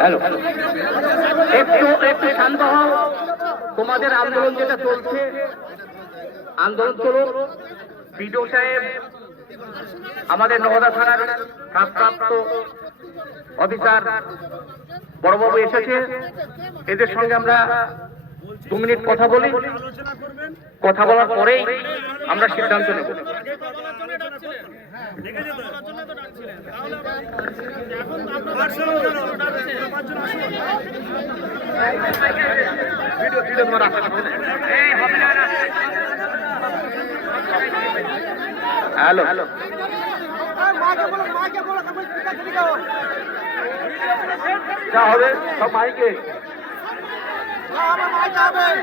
Hello, একটু একটু শান্ত হও। তোমাদের আন্দোলন যেটা চলছে, আন্দোলন চলুন। বিডিও সাহেব, আমাদের নওদা থানার ভারপ্রাপ্ত অফিসার বড়বাবু এসেছে, এদের সঙ্গে আমরা 2 মিনিট কথা বলি। কথা বলার পরেই আমরা সিদ্ধান্ত নেব। হ্যালো হ্যালো, যা হবে সব মাইকে। সবাই